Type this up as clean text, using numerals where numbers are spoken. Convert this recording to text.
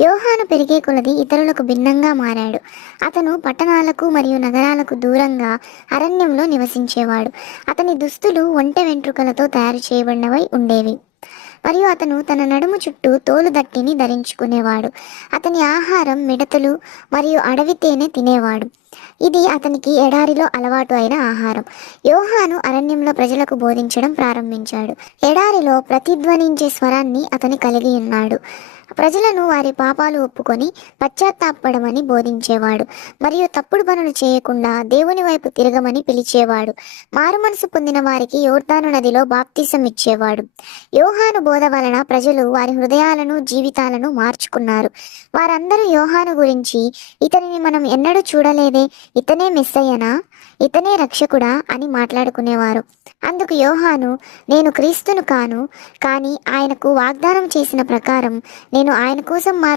యోహాను పెరిగే కొలది ఇతరులకు భిన్నంగా మారాడు. అతను పట్టణాలకు మరియు నగరాలకు దూరంగా అరణ్యంలో నివసించేవాడు. అతని దుస్తులు ఒంటె వెంట్రుకలతో తయారు చేయబడినవై ఉండేవి మరియు అతను తన నడుము చుట్టూ తోలు దట్టిని ధరించుకునేవాడు. అతని ఆహారం మిడతలు మరియు అడవి తేనె తినేవాడు. ఇది అతనికి ఎడారిలో అలవాటు అయిన ఆహారం. యోహాను అరణ్యంలో ప్రజలకు బోధించడం ప్రారంభించాడు. ఎడారిలో ప్రతిధ్వనించే స్వరాన్ని అతను కలిగి ఉన్నాడు. ప్రజలను వారి పాపాలు ఒప్పుకొని పశ్చాత్తాపడమని బోధించేవాడు మరియు తప్పుడు పనులు చేయకుండా దేవుని వైపు తిరగమని పిలిచేవాడు. మారుమనసు పొందిన వారికి యోర్దాను నదిలో బాప్తిసం ఇచ్చేవాడు. యోహాను బోధ వలన ప్రజలు వారి హృదయాలను జీవితాలను మార్చుకున్నారు. వారందరూ యోహాను గురించి, ఇతనిని మనం ఎన్నడూ చూడలేదే, ఇతనే మెస్సయ్యనా, ఇతనే రక్షకుడా అని మాట్లాడుకునేవారు. అందుకు యోహాను, నేను క్రీస్తును కాను, కానీ ఆయనకు వాగ్దానం చేసిన ప్రకారం నేను ఆయన కోసం